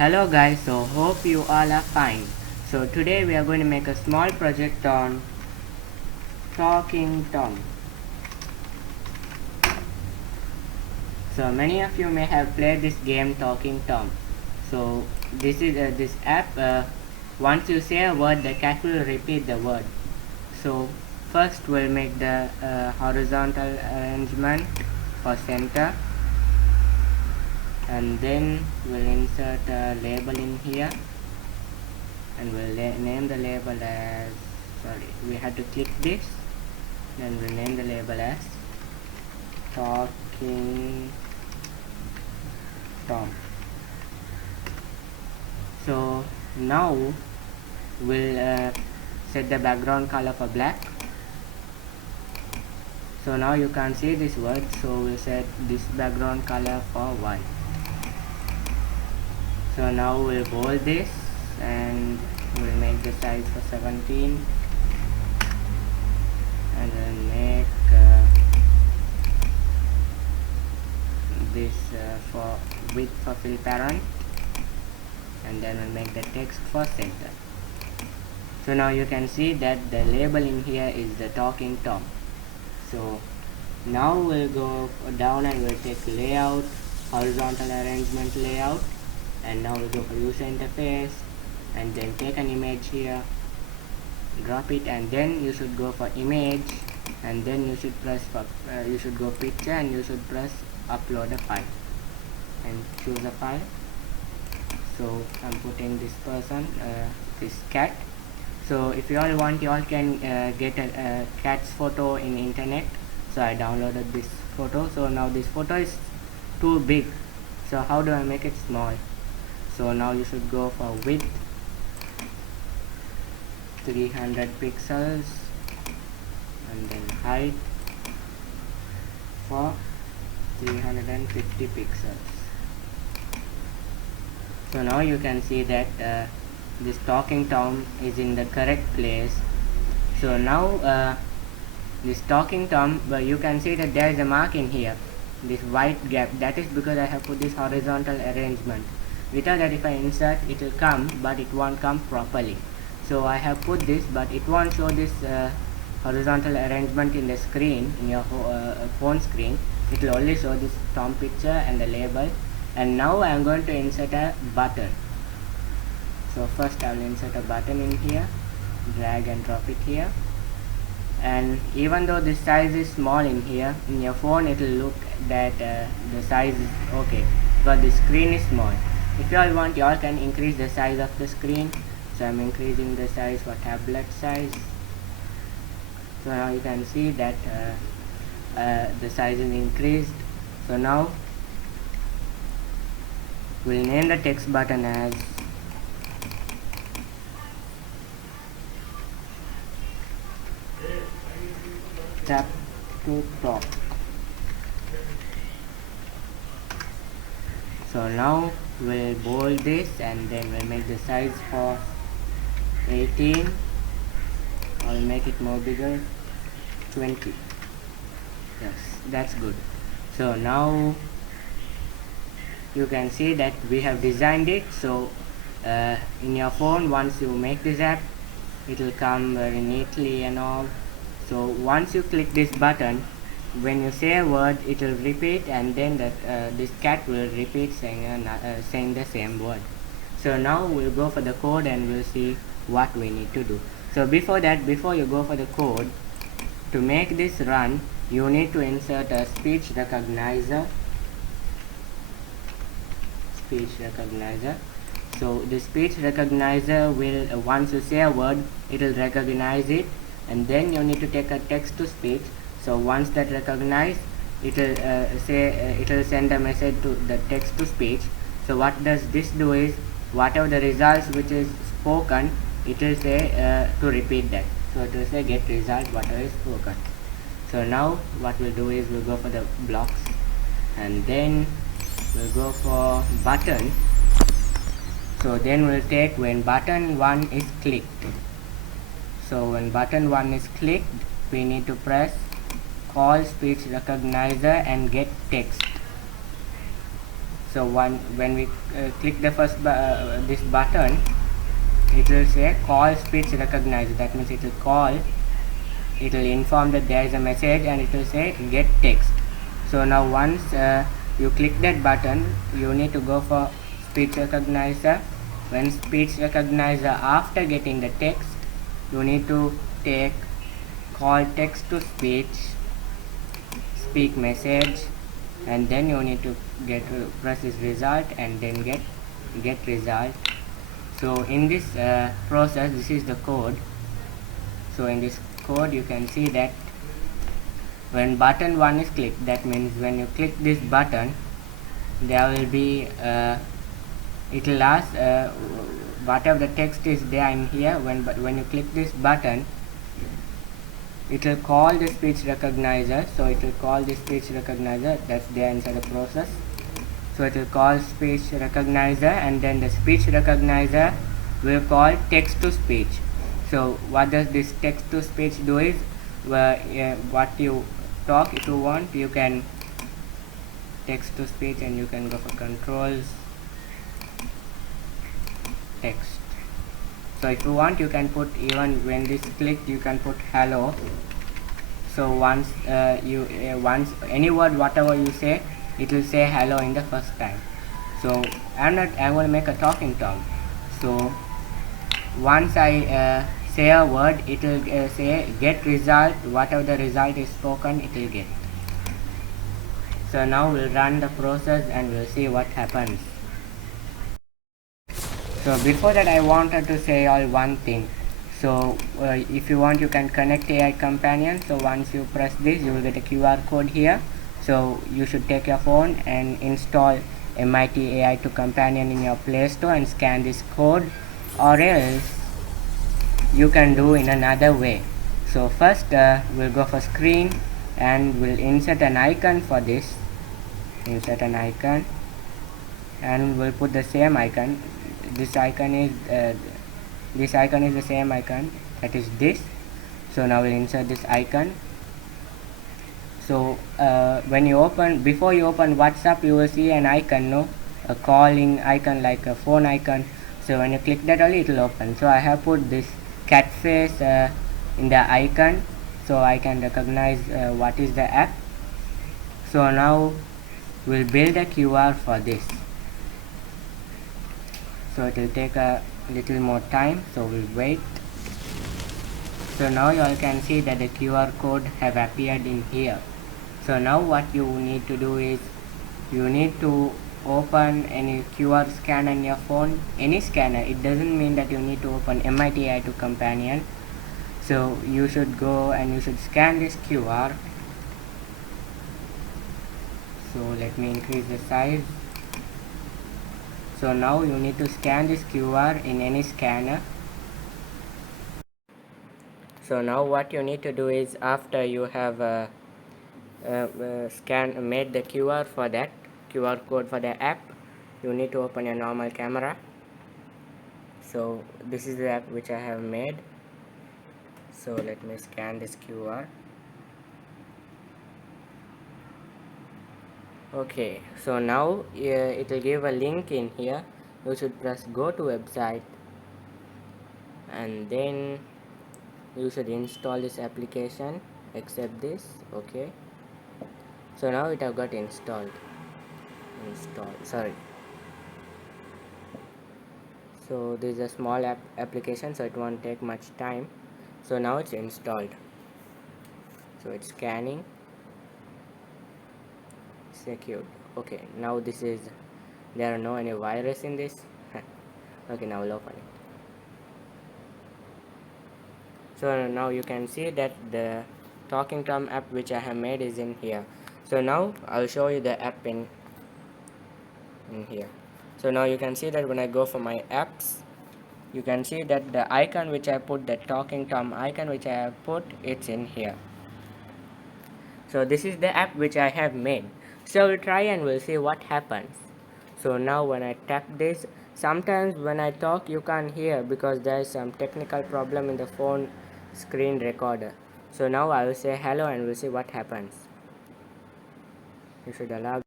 Hello guys, so hope you all are fine. So today we are going to make a small project on Talking Tom. So many of you may have played this game Talking Tom. So this is this app, once you say a word, the cat will repeat the word. So first we'll make the horizontal arrangement for center, and then we'll insert a label in here, and we'll name the label as, we had to click this, then we'll name the label as Talking Tom. So now we'll set the background color for black. So now you can't see this word, so we'll set this background color for white. So now we'll bold this and we'll make the size for 17, and we'll make this for width for fill parent, and then we'll make the text for center. So now you can see that the label in here is the Talking Tom. So now we'll go down and we'll take layout, horizontal arrangement layout, and now we'll go for user interface, and then take an image here, drop it, and then you should go for image, and then you should press for you should go picture, and you should press upload a file and choose a file. So I'm putting this person, this cat. So if you all want, you all can get a cat's photo in internet. So I downloaded this photo. So now this photo is too big, so how do I make it small? So now you should go for width 300 pixels, and then height for 350 pixels. So now you can see that this Talking Tom is in the correct place. So now this Talking Tom, you can see that there is a mark in here, this white gap. That is because I have put this horizontal arrangement. Without that, if I insert, it will come, but it won't come properly. So I have put this, but it won't show this horizontal arrangement in the screen, in your phone screen. It will only show this Tom picture and the label. And now I am going to insert a button. So first I will insert a button in here, drag and drop it here. And even though this size is small in here, in your phone it will look that the size is okay, because the screen is small. If you all want, you all can increase the size of the screen. So I am increasing the size for tablet size. So now you can see that the size is increased. So now we'll name the text button as Tap to Talk. So now we'll bold this, and then we'll make the size for 18. I'll make it more bigger, 20. Yes, that's good. So now you can see that we have designed it. So in your phone, once you make this app, it will come very neatly and all. So once you click this button, when you say a word, it will repeat, and then this cat will repeat saying the same word. So now we'll go for the code and we'll see what we need to do. So before that, before you go for the code, to make this run, you need to insert a speech recognizer. So the speech recognizer will, once you say a word, it will recognize it, and then you need to take a text to speech. So once that recognized, it will it will send a message to the text to speech. So what does this do is, whatever the results which is spoken, it will say to repeat that. So it will say get result whatever is spoken. So now what we'll do is we'll go for the blocks, and then we'll go for button. So then we'll take when button 1 is clicked. So when button 1 is clicked, we need to press call speech recognizer and get text. So when we click the first this button, it will say call speech recognizer. That means it will call, it will inform that there is a message, and it will say get text. So now once you click that button, you need to go for speech recognizer. When speech recognizer, after getting the text, you need to take call text to speech, speak message, and then you need to get press this result and then get result. So in this process, this is the code. So in this code you can see that when button 1 is clicked, that means when you click this button, there will be it will ask whatever the text is there in here. When you click this button, it will call the speech recognizer. So it will call the speech recognizer that's there inside the process. So it will call speech recognizer, and then the speech recognizer will call text to speech. So what does this text to speech do is, what you talk, if you want, you can text to speech, and you can go for controls, text. So if you want, you can put, even when this clicked, you can put hello. So once once any word whatever you say, it will say hello in the first time. So I'm going to make a talking tom. So once I say a word, it will say get result. Whatever the result is spoken, it will get. So now we'll run the process and we'll see what happens. So before that, I wanted to say all one thing. So if you want, you can connect AI companion. So once you press this, you will get a QR code here. So you should take your phone and install MIT AI to companion in your Play Store and scan this code, or else you can do in another way. So first we'll go for screen and we'll insert an icon for this. Insert an icon, and we'll put the same icon. This icon is the same icon, that is this. So now we'll insert this icon. So when you open, before you open WhatsApp, you will see an icon, no, a calling icon, like a phone icon. So when you click that only, it will open. So I have put this cat face in the icon, so I can recognize what is the app. So now we'll build a QR for this. So it will take a little more time, so we'll wait. So now you all can see that the QR code have appeared in here. So now what you need to do is, you need to open any QR scanner in your phone, any scanner. It doesn't mean that you need to open MIT AI2 companion. So you should go and you should scan this QR. So let me increase the size. So now you need to scan this QR in any scanner. So now what you need to do is, after you have made the QR for that QR code for the app, you need to open your normal camera. So this is the app which I have made. So let me scan this QR. Okay, so now it will give a link in here. You should press go to website, and then you should install this application, accept this. Okay, so now it have got installed. Sorry. So this is a small application, so it won't take much time. So now it's installed. So it's scanning, secured. Okay, now this is, there are no any virus in this. Okay, now we'll open it. So now you can see that the talking tom app which I have made is in here. So now I'll show you the app in here. So now you can see that when I go for my apps, you can see that the icon which I put, the talking tom icon which I have put, it's in here. So this is the app which I have made. So we'll try and we'll see what happens. So now when I tap this, sometimes when I talk you can't hear because there is some technical problem in the phone screen recorder. So now I will say hello and we'll see what happens. You should allow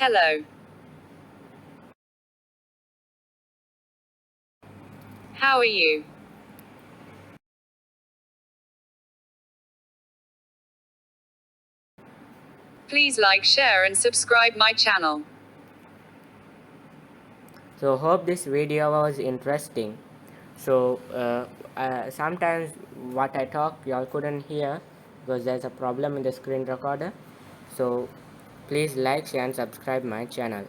Hello. How are you? Please like, share and subscribe my channel. So hope this video was interesting. So sometimes what I talk y'all couldn't hear because there's a problem in the screen recorder. So please like, share and subscribe my channel.